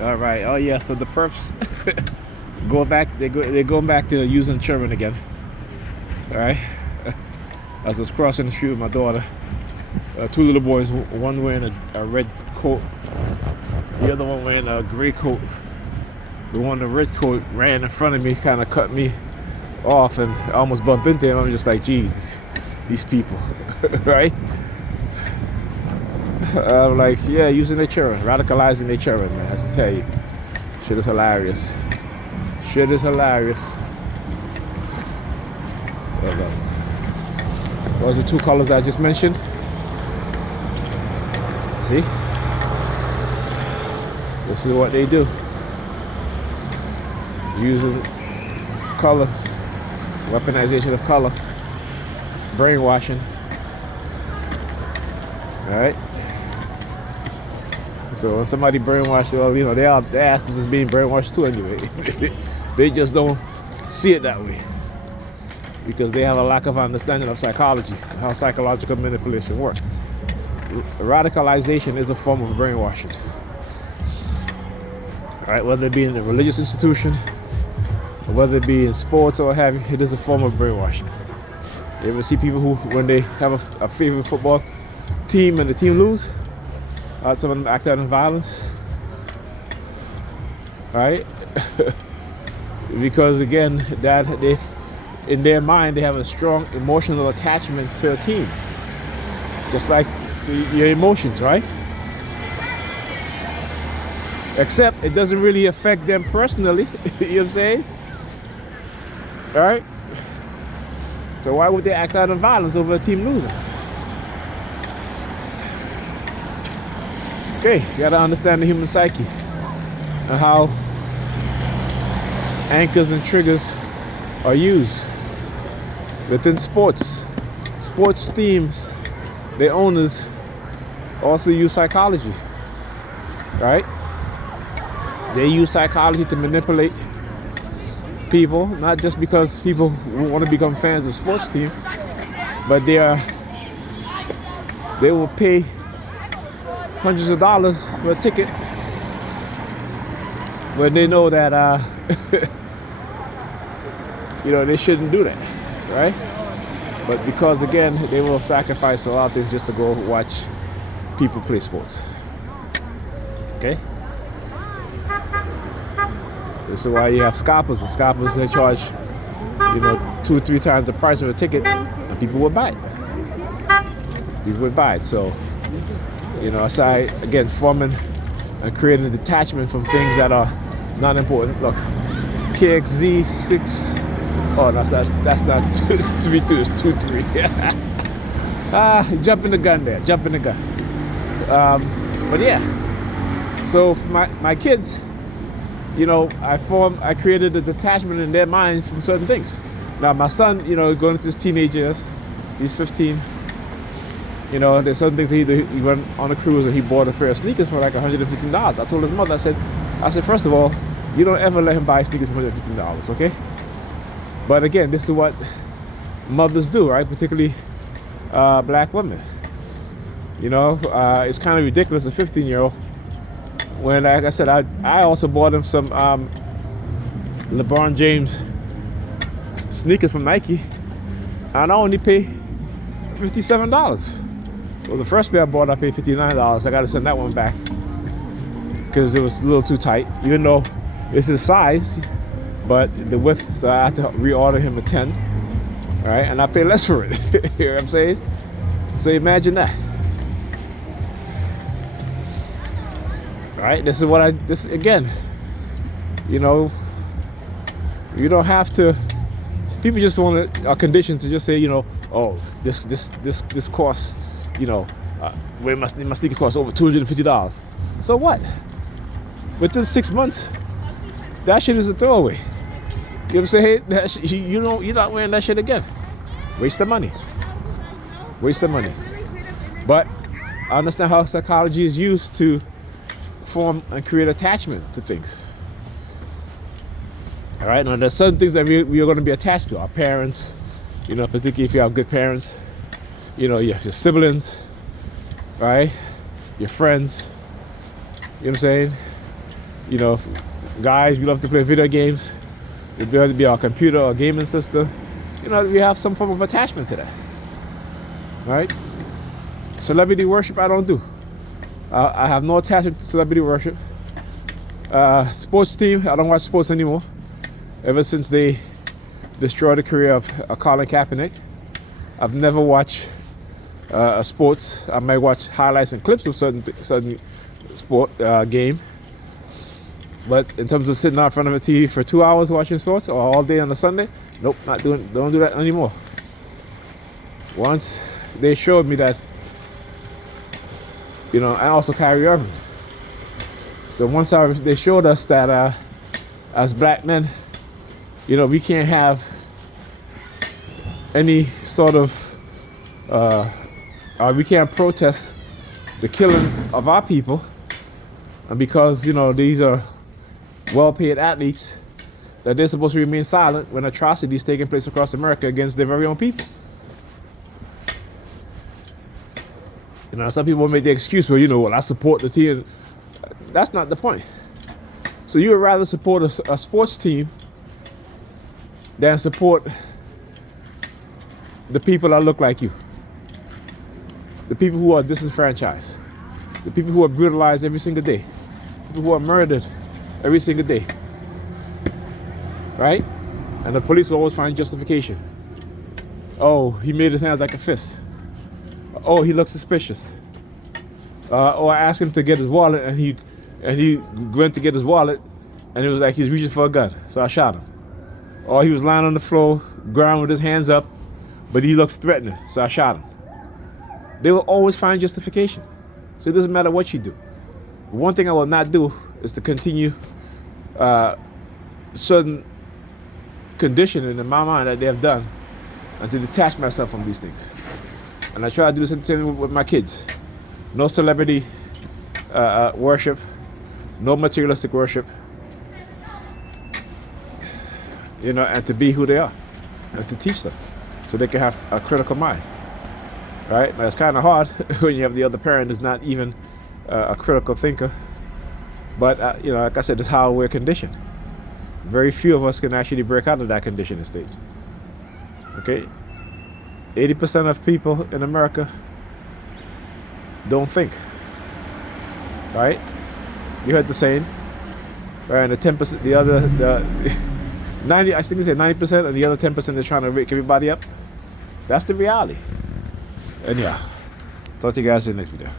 All right. Oh yeah. So the perps go back. They're going back to using children again. All right. As I was crossing the street with my daughter, two little boys. One wearing a red coat, the other one wearing a gray coat. The one in the red coat ran in front of me, kind of cut me off, and I almost bumped into him. I'm just like, Jesus, these people, right? I'm like, yeah, using their children, radicalizing their children, man. I have to tell you, shit is hilarious. Shit is hilarious. Those are the two colors I just mentioned. See? This is what they do. Using color, weaponization of color, brainwashing. All right. So when somebody brainwashed, well, you know, their asses is being brainwashed too anyway. They just don't see it that way because they have a lack of understanding of psychology, how psychological manipulation works. Radicalization is a form of brainwashing. All right, whether it be in a religious institution, or whether it be in sports or what have you, it is a form of brainwashing. You ever see people who, when they have a favorite football team and the team lose, some of them act out in violence, right? Because again, that they, in their mind, they have a strong emotional attachment to a team, just like your emotions, right? Except it doesn't really affect them personally. You know what I'm saying? All right. So why would they act out in violence over a team losing? Okay, you gotta understand the human psyche and how anchors and triggers are used within sports. Sports teams, their owners also use psychology, right? They use psychology to manipulate people, not just because people want to become fans of sports team, but they will pay hundreds of dollars for a ticket when they know that you know, they shouldn't do that, right? But because again, they will sacrifice a lot of things just to go watch people play sports. Okay? This is why you have scalpers, and scalpers, they charge, you know, 2 or 3 times the price of a ticket, and people would buy it. People would buy it. So, you know, aside again, forming and creating a detachment from things that are not important. Look, KXZ6. Oh, that's not 232. It's 23. Jumping the gun there. Jumping the gun. But yeah. So for my kids, you know, I created a detachment in their minds from certain things. Now my son, you know, going into his teenage years, he's 15. You know, there's certain things he went on a cruise and he bought a pair of sneakers for like $115. I told his mother, I said, first of all, you don't ever let him buy sneakers for $115, okay? But again, this is what mothers do, right? Particularly black women. You know, it's kind of ridiculous, a 15-year-old. When, like I said, I also bought him some LeBron James sneakers from Nike, and I only pay $57. Well, the first pair I bought, I paid $59. I got to send that one back because it was a little too tight, even though it's his size, but the width, so I had to reorder him a 10, right? And I pay less for it. You know what I'm saying? So imagine that. Right? This is this again, you know, you don't have to, people just are conditioned to just say, you know, oh, this costs, you know, my sneaker costs over $250. So what? Within 6 months, that shit is a throwaway. You know what I'm saying? Hey, you're not wearing that shit again. Waste of money. Waste of money. But I understand how psychology is used to form and create attachment to things. All right, now there's certain things that we are going to be attached to. Our parents, you know, particularly if you have good parents, you know, your siblings, right? Your friends, you know what I'm saying? You know, guys, we love to play video games. We love to be our computer or gaming system. You know, we have some form of attachment to that. Right? Celebrity worship, I don't do. I have no attachment to celebrity worship. Sports team, I don't watch sports anymore. Ever since they destroyed the career of Colin Kaepernick, I've never watched sports. I might watch highlights and clips of certain sport game. But in terms of sitting out in front of a TV for 2 hours watching sports or all day on a Sunday, nope, don't do that anymore. Once they showed me that, you know, and also Kyrie Irving. So once they showed us that as black men, you know, we can't have any sort of, we can't protest the killing of our people, and because, you know, these are well-paid athletes, that they're supposed to remain silent when atrocities taking place across America against their very own people. You know, some people make the excuse, well, you know, well, I support the team. That's not the point. So you would rather support a sports team than support the people that look like you, the people who are disenfranchised, the people who are brutalized every single day, people who are murdered every single day, right? And the police will always find justification. Oh, he made his hands like a fist. Oh, he looks suspicious. Or I asked him to get his wallet, and he went to get his wallet, and it was like he's reaching for a gun, so I shot him. Or he was lying on the floor, ground with his hands up, but he looks threatening, so I shot him. They will always find justification. So it doesn't matter what you do. One thing I will not do is to continue certain conditioning in my mind that they have done, and to detach myself from these things. And I try to do the same thing with my kids. No celebrity worship, no materialistic worship, you know, and to be who they are, and to teach them so they can have a critical mind, right? Now, it's kind of hard when you have the other parent who's not even a critical thinker, but you know, like I said, it's how we're conditioned. Very few of us can actually break out of that conditioning stage. Okay, 80% of people in America don't think, right? You heard the saying, right? And the 10%, the 90, I think they say 90%, and the other 10% they're trying to wake everybody up. That's the reality. And yeah, talk to you guys in the next video.